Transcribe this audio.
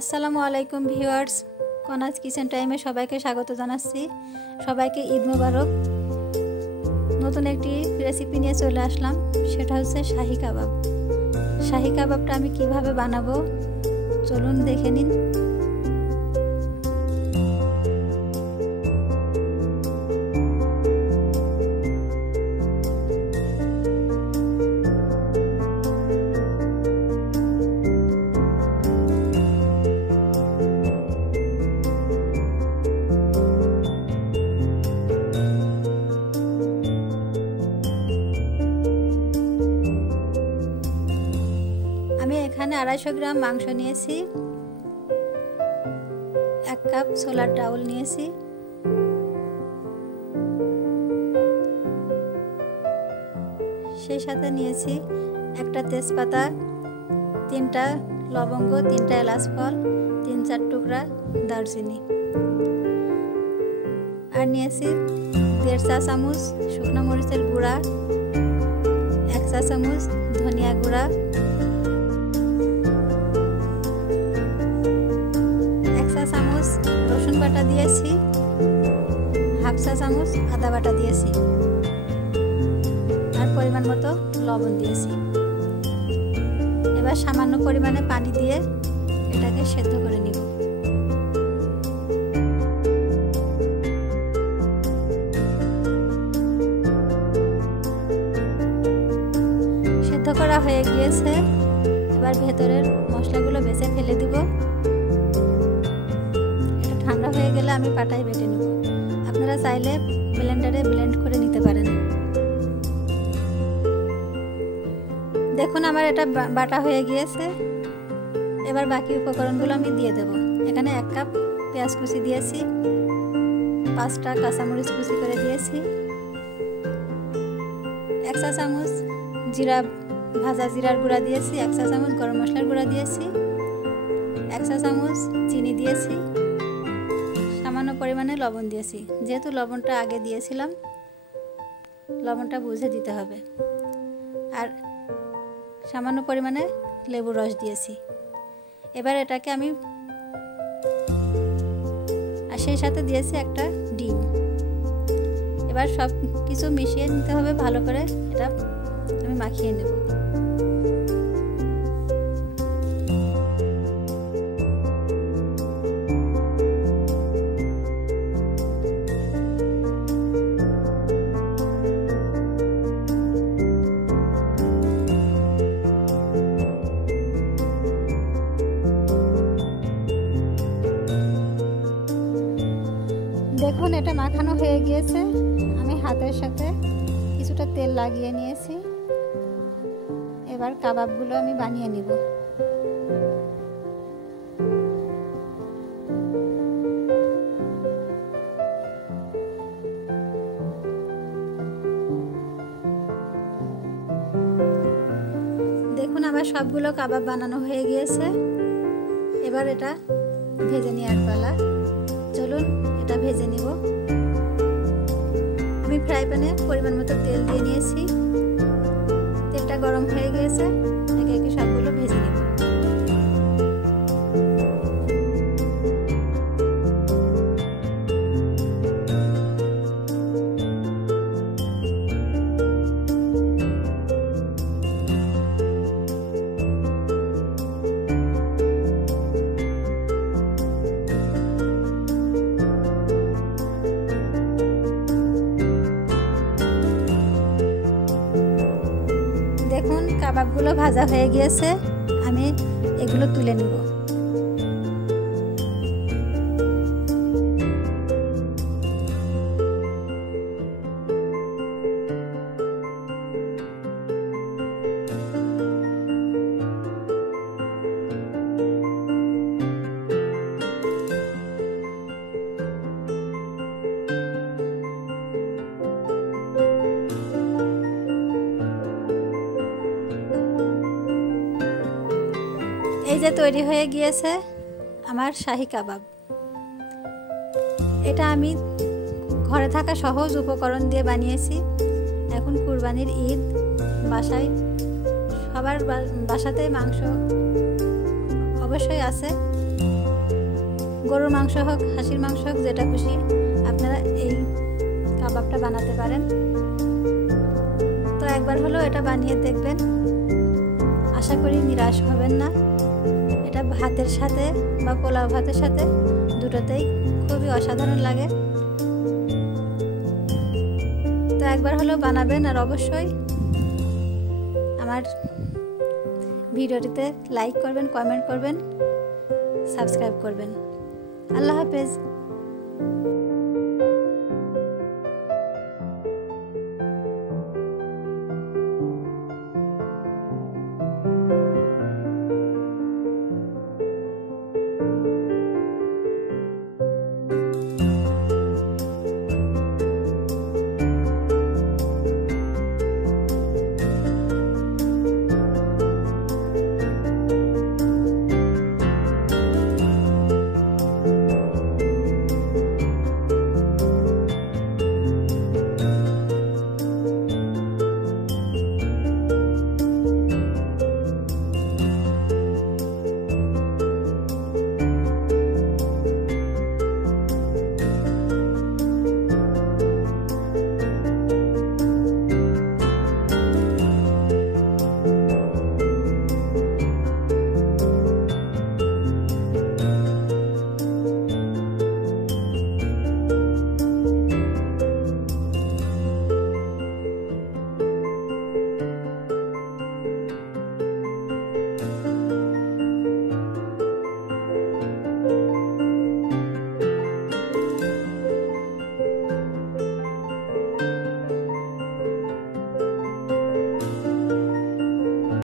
আসসালামু আলাইকুম ভিউয়ার্স, কনাজ কিচেন টাইমে সবাইকে স্বাগত জানাচ্ছি। সবাইকে ঈদ মোবারক। নতুন একটি রেসিপি নিয়ে চলে আসলাম, সেটা হচ্ছে শাহি কাবাব। শাহি কাবাবটা আমি কিভাবে বানাবো চলুন দেখে নিন। আমি এখানে 250 গ্রাম মাংস নিয়েছি, 1 কাপ ছোলার ডাউল নিয়েছি, সেই সাথে নিয়েছি একটা তেজপাতা, 3টা লবঙ্গ, 3টা এলাচ ফল, 3-4 টুকরা দারচিনি, আর নিয়েছি 1.5 চা চামচ শুকনো মরিচের গুঁড়া, 1 চা চামচ ধনিয়া গুঁড়া, 1 চা চামচ রসুন বাটা দিয়েছি, 1/2 চা চামচ আদা বাটা দিয়েছি, আর পরিমাণ মতো লবণ দিয়েছি। এবার সামান্য পরিমাণে পানি দিয়ে এটাকে সেদ্ধ করে নিব। সেদ্ধ করা হয়ে গিয়েছে, এবার ভেতরের মশলাগুলো বেছে ফেলে দিব। এটা ঠান্ডা হয়ে গেলে আমি পাটায় বেটে নিব। আপনারা চাইলে ব্লেন্ডারে ব্লেন্ড করে নিতে পারেন। দেখুন আমার এটা বাটা হয়ে গিয়েছে। এবার বাকি উপকরণগুলো আমি দিয়ে দেব। এখানে 1 কাপ পেঁয়াজ কুচি দিয়েছি, 5টা কাঁচামরিচ কুচি করে দিয়েছি, 1 চা চামচ ভাজা জিরার গুঁড়া দিয়েছি, 1 চা চামচ গরম মশলার গুঁড়া দিয়েছি, 1 চা চামচ চিনি দিয়েছি, সামান্য পরিমাণে লবণ দিয়েছি। যেহেতু লবণটা আগে দিয়েছিলাম, লবণটা বুঝে দিতে হবে। আর সামান্য পরিমাণে লেবুর রস দিয়েছি। এবার এটাকে আমি আর সেই সাথে দিয়েছি একটা ডিম। এবার সব কিছু মিশিয়ে নিতে হবে ভালো করে। এটা আমি মাখিয়ে নেব। দেখুন এটা মাখানো হয়ে গিয়েছে। আমি হাতের সাথে কিছুটা তেল লাগিয়ে নিয়েছি। এবার কাবাবগুলো আমি বানিয়ে নিব। দেখুন আমার সবগুলো কাবাব বানানো হয়ে গিয়েছে। এবার এটা ভেজে নেওয়ার পালা। চলুন এটা ভেজে নিব। আমি ফ্রাই প্যানে পরিমাণ মতো তেল দিয়ে নিয়েছি। তেলটা গরম হয়ে গিয়েছে, একে একে সবগুলো ভেজে নিব। দেখুন কাবাবগুলো ভাজা হয়ে গিয়েছে, আমি এগুলো তুলে নেব। এই যে তৈরি হয়ে গিয়েছে আমার শাহি কাবাব। এটা আমি ঘরে থাকা সহজ উপকরণ দিয়ে বানিয়েছি। এখন কুরবানির ঈদ, বাসায় সবার বাসাতেই মাংস অবশ্যই আছে। গরুর মাংস হোক, হাঁসির মাংস হোক, যেটা খুশি আপনারা এই কাবাবটা বানাতে পারেন। তো একবার হলেও এটা বানিয়ে দেখবেন, আশা করি নিরাশ হবেন না। এটা ভাতের সাথে বা পোলাও ভাতের সাথে দুটোতেই খুবই অসাধারণ লাগে। তো একবার হলেও বানাবেন, আর অবশ্যই আমার ভিডিওটিতে লাইক করবেন, কমেন্ট করবেন, সাবস্ক্রাইব করবেন। আল্লাহ হাফেজ।